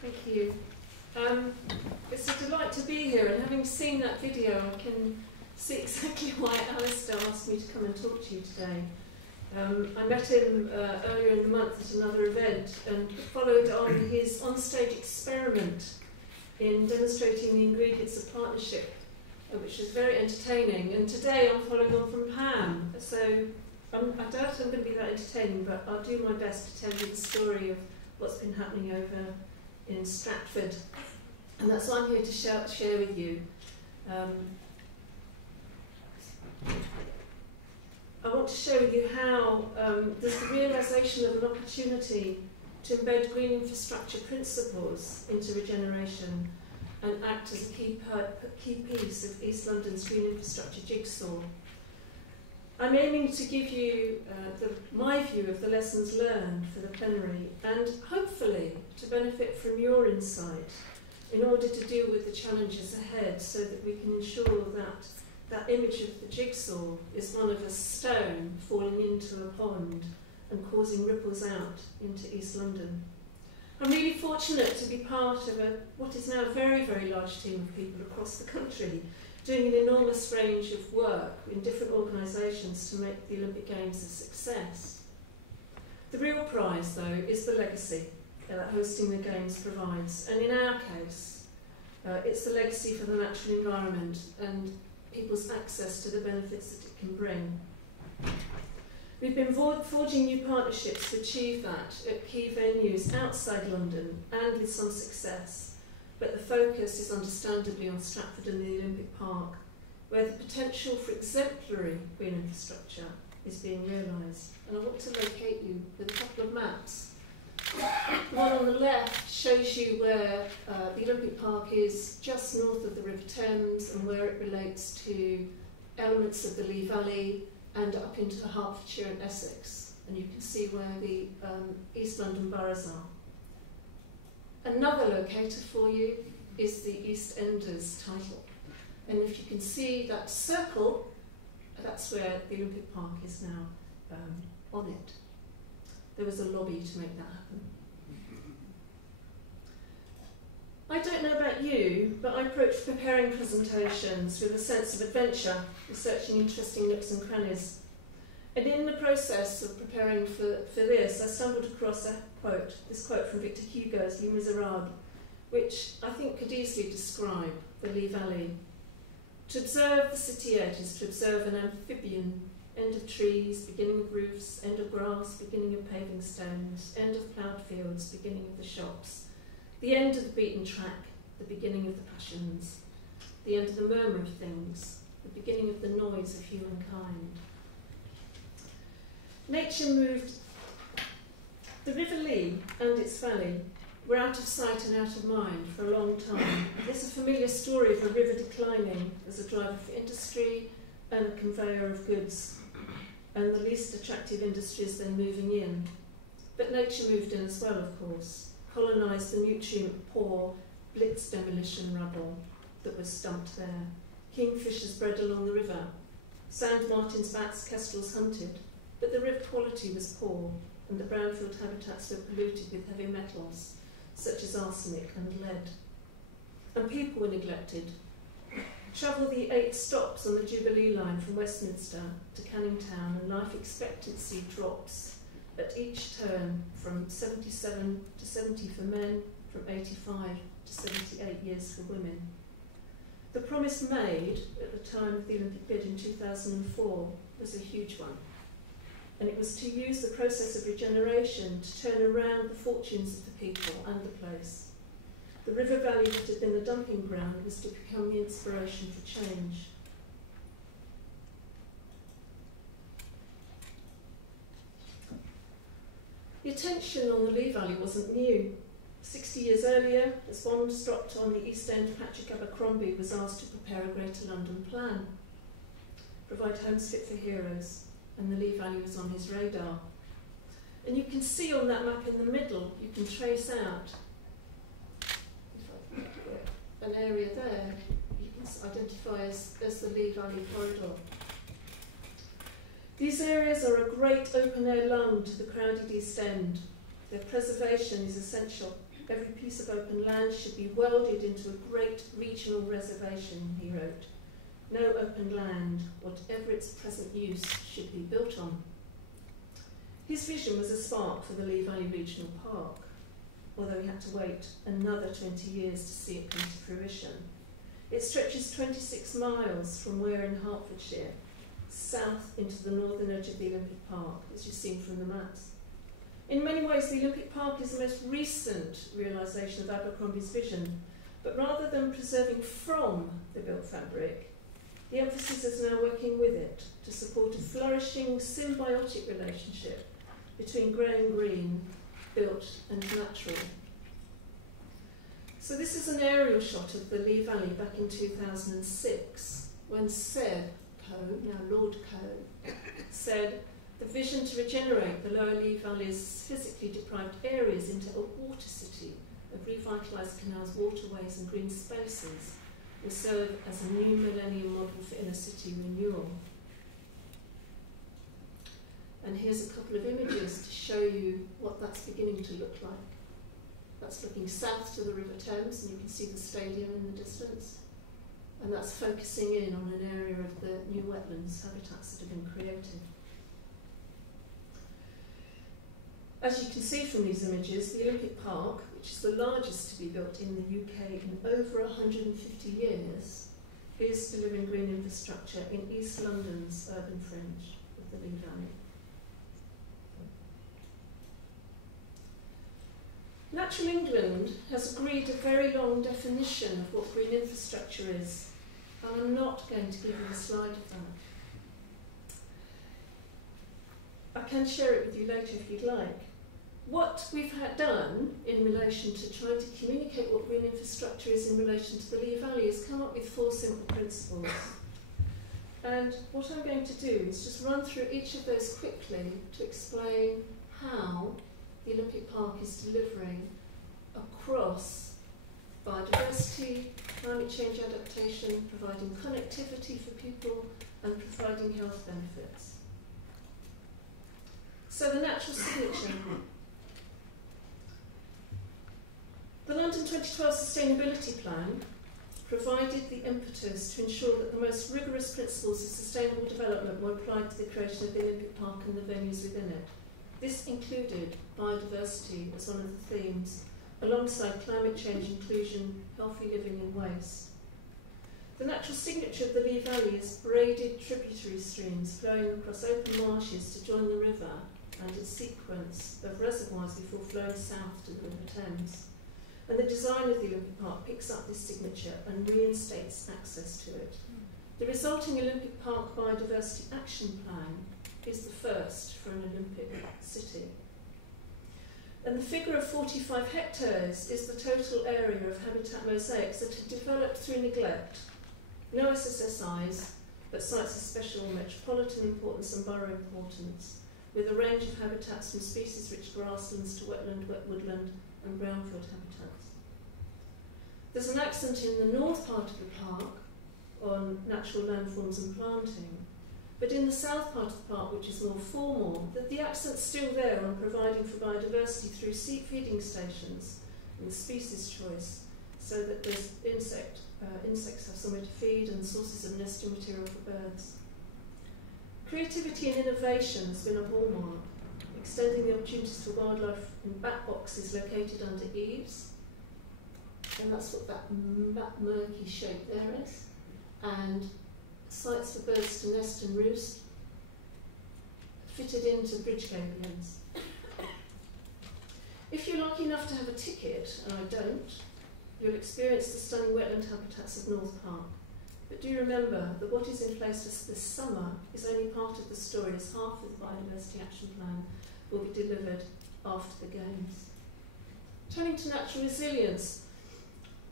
Thank you. It's a delight to be here, and having seen that video, I can see exactly why Alistair asked me to come and talk to you today. I met him earlier in the month at another event and followed on his on-stage experiment in demonstrating the ingredients of partnership, which was very entertaining. And today I'm following on from Pam, so I doubt I'm going to be that entertaining, but I'll do my best to tell you the story of what's been happening over in Stratford. And that's what I'm here to share with you. I want to share with you how there's the realisation of an opportunity to embed green infrastructure principles into regeneration and act as a key piece of East London's green infrastructure jigsaw. I'm aiming to give you my view of the lessons learned for the plenary and hopefully to benefit from your insight in order to deal with the challenges ahead so that we can ensure that that image of the jigsaw is one of a stone falling into a pond and causing ripples out into East London. I'm really fortunate to be part of what is now a very, very large team of people across the country doing an enormous range of work in different organisations to make the Olympic Games a success. The real prize, though, is the legacy that hosting the Games provides. And in our case, it's the legacy for the natural environment and people's access to the benefits that it can bring. We've been forging new partnerships to achieve that at key venues outside London and with some success. But the focus is understandably on Stratford and the Olympic Park, where the potential for exemplary green infrastructure is being realised. And I want to locate you with a couple of maps. The one on the left shows you where the Olympic Park is just north of the River Thames and where it relates to elements of the Lee Valley and up into Hertfordshire and Essex. And you can see where the East London boroughs are. Another locator for you is the East Enders title. And if you can see that circle, that's where the Olympic Park is now on it. There was a lobby to make that happen. I don't know about you, but I approach preparing presentations with a sense of adventure, researching interesting nooks and crannies. And in the process of preparing for this, I stumbled across this quote from Victor Hugo's Les Miserables, which I think could easily describe the Lee Valley. To observe the city edge is to observe an amphibian, end of trees, beginning of roofs, end of grass, beginning of paving stones, end of ploughed fields, beginning of the shops, the end of the beaten track, the beginning of the passions, the end of the murmur of things, the beginning of the noise of humankind. Nature moved. The River Lee and its valley were out of sight and out of mind for a long time. There's a familiar story of a river declining as a driver for industry and a conveyor of goods, and the least attractive industries then moving in. But nature moved in as well, of course, colonised the nutrient-poor blitz demolition rubble that was dumped there. Kingfishers bred along the river, sand martins, bats, kestrels hunted, but the river quality was poor, and the brownfield habitats were polluted with heavy metals, such as arsenic and lead. And people were neglected. Travel the 8 stops on the Jubilee line from Westminster to Canning Town, and life expectancy drops at each turn from 77 to 70 for men, from 85 to 78 years for women. The promise made at the time of the Olympic bid in 2004 was a huge one. And it was to use the process of regeneration to turn around the fortunes of the people and the place. The river valley that had been the dumping ground was to become the inspiration for change. The attention on the Lee Valley wasn't new. 60 years earlier, as bombs dropped on the East End, Patrick Abercrombie was asked to prepare a Greater London plan, provide homes fit for heroes, and the Lee Valley was on his radar. And you can see on that map in the middle, you can trace out an area there you can identify as the Lee Valley corridor. These areas are a great open-air lung to the crowded East End. Their preservation is essential. every piece of open land should be welded into a great regional reservation, he wrote. No open land, whatever its present use, should be built on. His vision was a spark for the Lee Valley Regional Park, although he had to wait another 20 years to see it come to fruition. It stretches 26 miles from Wear in Hertfordshire, south into the northern edge of the Olympic Park, as you've seen from the maps. In many ways, the Olympic Park is the most recent realisation of Abercrombie's vision, but rather than preserving from the built fabric, the emphasis is now working with it to support a flourishing symbiotic relationship between grey and green, built and natural. So this is an aerial shot of the Lee Valley back in 2006, when Seb Coe, now Lord Coe, said the vision to regenerate the lower Lee Valley's physically deprived areas into a water city of revitalised canals, waterways and green spaces will serve as a new millennium model for inner city renewal. And here's a couple of images to show you what that's beginning to look like. That's looking south to the River Thames, and you can see the stadium in the distance. And that's focusing in on an area of the new wetlands habitats that have been created. As you can see from these images, the Olympic Park, which is the largest to be built in the UK in over 150 years, is delivering green infrastructure in East London's urban fringe of the Lee Valley. Natural England has agreed a very long definition of what green infrastructure is, and I'm not going to give you a slide of that. I can share it with you later if you'd like. What we've done in relation to trying to communicate what green infrastructure is in relation to the Lee Valley is come up with 4 simple principles. And what I'm going to do is just run through each of those quickly to explain how the Olympic Park is delivering across biodiversity, climate change adaptation, providing connectivity for people and providing health benefits. So the natural signature. The London 2012 Sustainability Plan provided the impetus to ensure that the most rigorous principles of sustainable development were applied to the creation of the Olympic Park and the venues within it. This included biodiversity as one of the themes, alongside climate change, inclusion, healthy living and waste. The natural signature of the Lee Valley is braided tributary streams flowing across open marshes to join the river and its sequence of reservoirs before flowing south to the River Thames. And the design of the Olympic Park picks up this signature and reinstates access to it. The resulting Olympic Park Biodiversity Action Plan is the first for an Olympic city. And the figure of 45 hectares is the total area of habitat mosaics that are developed through neglect. No SSSIs, but sites of special metropolitan importance and borough importance, with a range of habitats from species-rich grasslands to wetland, wet woodland and brownfield habitats. There's an accent in the north part of the park on natural landforms and planting, but in the south part of the park, which is more formal, the accent's still there on providing for biodiversity through seed feeding stations and species choice, so that there's insects have somewhere to feed and sources of nesting material for birds. Creativity and innovation has been a hallmark, extending the opportunities for wildlife in bat boxes located under eaves, and that's what that murky shape there is, and sites for birds to nest and roost, fitted into bridge gablings. If you're lucky enough to have a ticket, and I don't, you'll experience the stunning wetland habitats of North Park. But do remember that what is in place this summer is only part of the story, as half of the Biodiversity Action Plan will be delivered after the Games. Turning to natural resilience.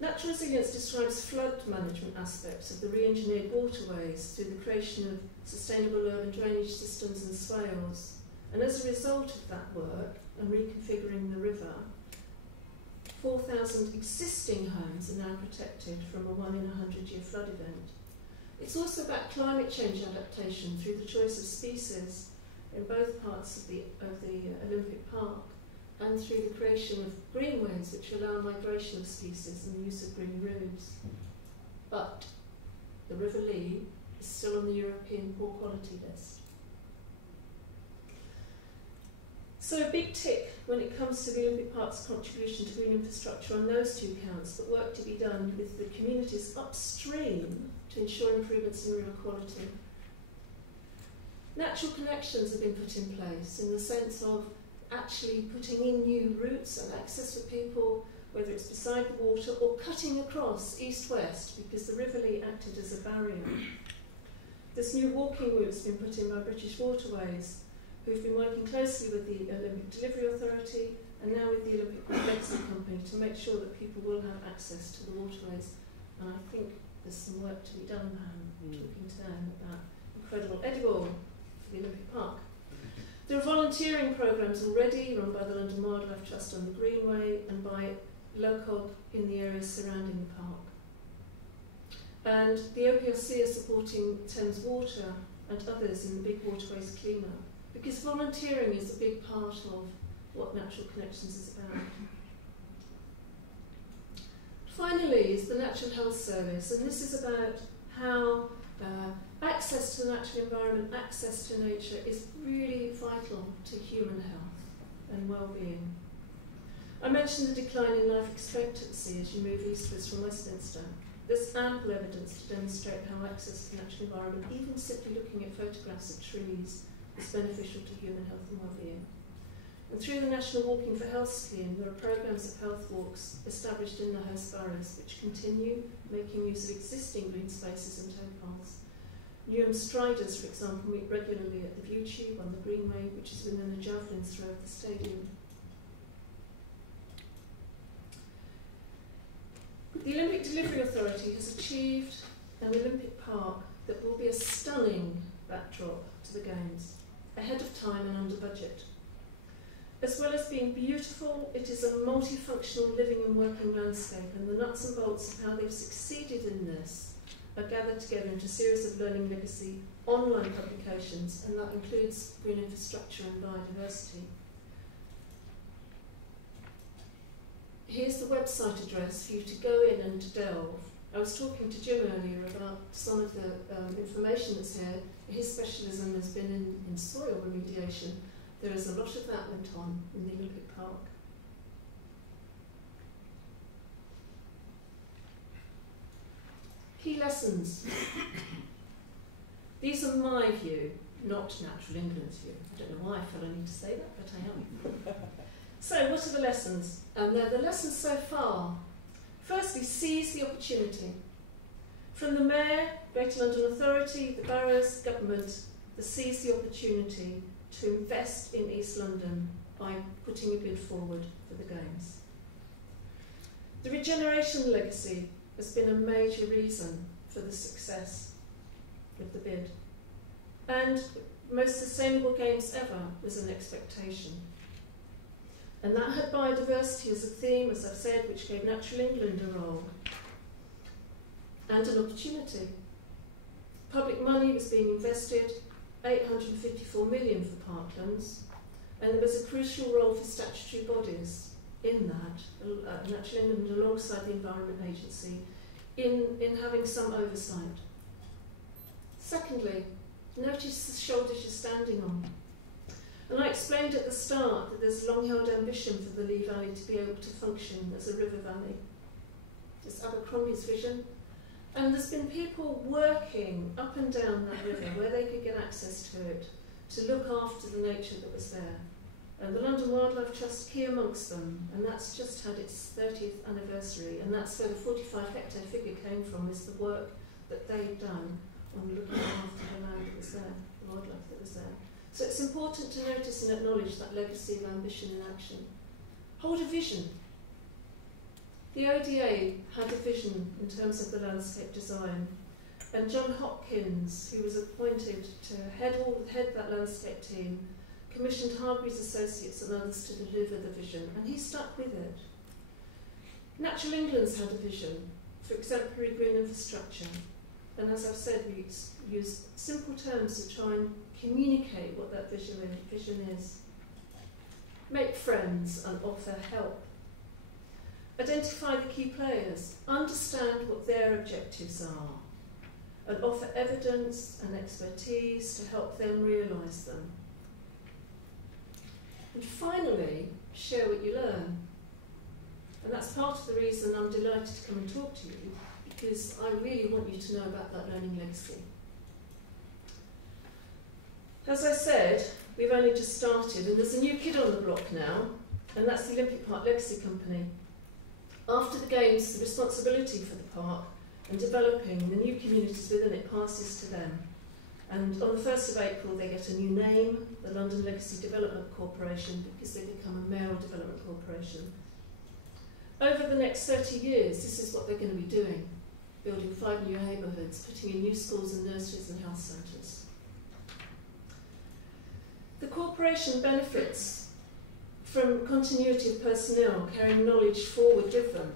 Natural resilience describes flood management aspects of the re-engineered waterways through the creation of sustainable urban drainage systems and swales. And as a result of that work and reconfiguring the river, 4,000 existing homes are now protected from a 1 in 100-year flood event. It's also about climate change adaptation through the choice of species in both parts of the Olympic Park, and through the creation of greenways which allow migration of species and the use of green roads. But the River Lee is still on the European poor quality list. So a big tick when it comes to the Olympic Park's contribution to green infrastructure on those two counts, but work to be done with the communities upstream to ensure improvements in river quality. Natural connections have been put in place in the sense of actually putting in new routes and access for people, whether it's beside the water or cutting across east-west, because the River Lee acted as a barrier. This new walking route's been put in by British Waterways, who've been working closely with the Olympic Delivery Authority and now with the Olympic Legacy Company to make sure that people will have access to the waterways. And I think there's some work to be done, talking to them about incredible edible for the Olympic Park. There are volunteering programmes already run by the London Wildlife Trust on the Greenway and by LOCOG in the areas surrounding the park. And the OPRC is supporting Thames Water and others in the big waterways clean-up, because volunteering is a big part of what Natural Connections is about. Finally is the Natural Health Service, and this is about how access to the natural environment, access to nature is really vital to human health and well-being. I mentioned the decline in life expectancy as you move eastwards from Westminster. There's ample evidence to demonstrate how access to the natural environment, even simply looking at photographs of trees, is beneficial to human health and well-being. And through the National Walking for Health scheme, there are programmes of health walks established in the host boroughs which continue making use of existing green spaces and towpaths. Newham Striders, for example, meet regularly at the View Tube on the Greenway, which is within a javelin's throw of the stadium. The Olympic Delivery Authority has achieved an Olympic Park that will be a stunning backdrop to the Games, ahead of time and under budget. As well as being beautiful, it is a multifunctional living and working landscape, and the nuts and bolts of how they've succeeded in this are gathered together into a series of learning legacy online publications, and that includes green infrastructure and biodiversity. Here's the website address for you to go in and to delve. I was talking to Jim earlier about some of the information that's here. His specialism has been in soil remediation. There is a lot of that went on in the Olympic Park. Key lessons. These are my view, not Natural England's view. I don't know why I felt I need to say that, but I am. So, what are the lessons? They're the lessons so far. Firstly, seize the opportunity. From the Mayor, Greater London Authority, the boroughs, government, the seize the opportunity to invest in East London by putting a bid forward for the Games. The regeneration legacy has been a major reason for the success of the bid. And most sustainable Games ever was an expectation. And that had biodiversity as a theme, as I've said, which gave Natural England a role and an opportunity. Public money was being invested, 854 million for parklands, and there was a crucial role for statutory bodies in that, Natural England alongside the Environment Agency, in having some oversight. Secondly, notice the shoulders you're standing on. And I explained at the start that there's long-held ambition for the Lee Valley to be able to function as a river valley. It's Abercrombie's vision. And there's been people working up and down that river where they could get access to it, to look after the nature that was there. And the London Wildlife Trust, key amongst them, and that's just had its 30th anniversary, and that's where the 45-hectare figure came from, is the work that they'd done on looking after the land that was there, the wildlife that was there. So it's important to notice and acknowledge that legacy of ambition and action. Hold a vision. The ODA had a vision in terms of the landscape design, and John Hopkins, who was appointed to head that landscape team, commissioned Hargreaves Associates and others to deliver the vision, and he stuck with it. Natural England's had a vision for exemplary green infrastructure, and as I've said, we use simple terms to try and communicate what that vision is. make friends and offer help. Identify the key players, understand what their objectives are, and offer evidence and expertise to help them realise them. And finally, share what you learn. And that's part of the reason I'm delighted to come and talk to you, because I really want you to know about that learning legacy. As I said, we've only just started, and there's a new kid on the block now, and that's the Olympic Park Legacy Company. After the Games, the responsibility for the park and developing the new communities within it passes to them. And on the 1st of April, they get a new name, the London Legacy Development Corporation, because they become a mayoral development corporation. Over the next 30 years, this is what they're going to be doing, building 5 new neighbourhoods, putting in new schools and nurseries and health centres. The corporation benefits from continuity of personnel carrying knowledge forward with them,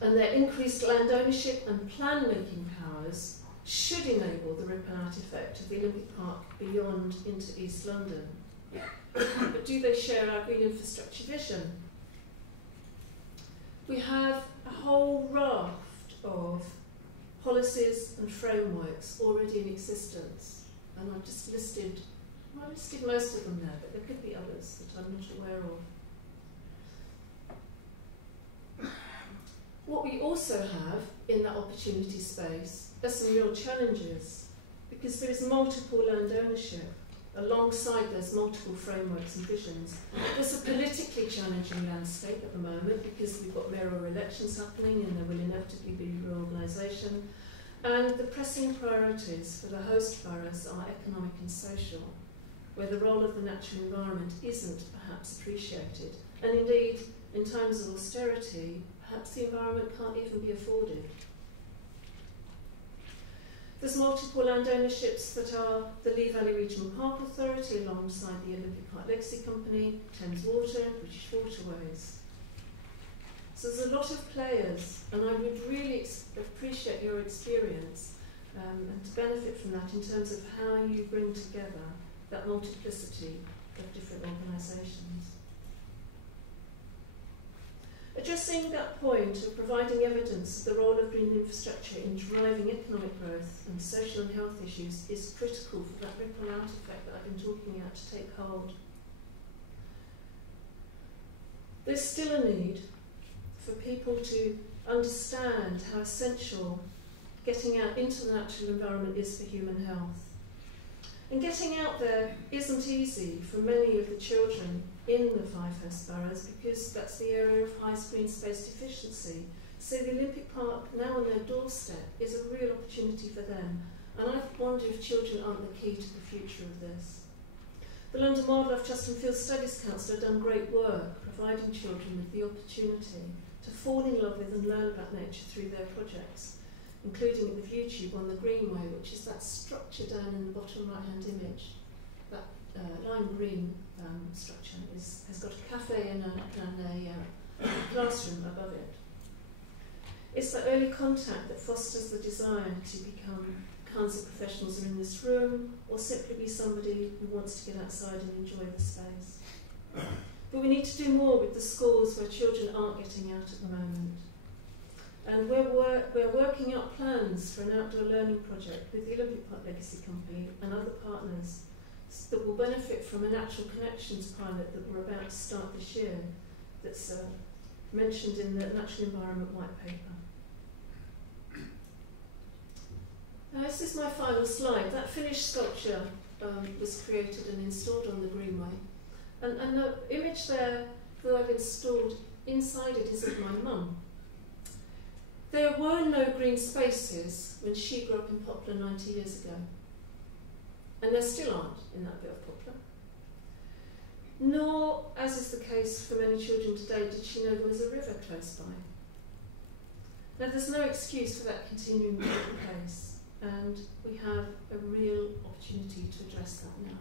and their increased land ownership and plan-making powers should enable the ripple-out effect of the Olympic Park beyond into East London. But do they share our green infrastructure vision? We have a whole raft of policies and frameworks already in existence, and I've just listed most of them there, but there could be others that I'm not aware of. What we also have in that opportunity space are some real challenges, because there is multiple land ownership alongside those multiple frameworks and visions. There's a politically challenging landscape at the moment, because we've got mayoral elections happening and there will inevitably be reorganisation, and the pressing priorities for the host boroughs are economic and social, where the role of the natural environment isn't perhaps appreciated. And indeed, in times of austerity, perhaps the environment can't even be afforded. There's multiple land ownerships that are the Lee Valley Regional Park Authority alongside the Olympic Park Legacy Company, Thames Water, British Waterways. So there's a lot of players, and I would really appreciate your experience and to benefit from that in terms of how you bring together that multiplicity of different organisations. Addressing that point of providing evidence of the role of green infrastructure in driving economic growth and social and health issues is critical for that ripple-out effect that I've been talking about to take hold. There's still a need for people to understand how essential getting out into the natural environment is for human health. And getting out there isn't easy for many of the children in the 5 host boroughs, because that's the area of highest green space deficiency. So the Olympic Park, now on their doorstep, is a real opportunity for them. And I wonder if children aren't the key to the future of this. The London Wildlife Trust and Field Studies Council have done great work providing children with the opportunity to fall in love with and learn about nature through their projects, including with YouTube on the Greenway, which is that structure down in the bottom right-hand image. That lime green structure has got a cafe and a classroom above it. It's that early contact that fosters the desire to become kinds of professionals are in this room, or simply be somebody who wants to get outside and enjoy the space. But we need to do more with the schools where children aren't getting out at the moment. And we're working out plans for an outdoor learning project with the Olympic Park Legacy Company and other partners that will benefit from a natural connections pilot that we're about to start this year, that's mentioned in the Natural Environment White Paper. Now, this is my final slide. That finished sculpture was created and installed on the Greenway. And the image there that I've installed inside it is of my mum. There were no green spaces when she grew up in Poplar 90 years ago. And there still aren't in that bit of Poplar. Nor, as is the case for many children today, did she know there was a river close by. Now, there's no excuse for that continuing to be the case, and we have a real opportunity to address that now.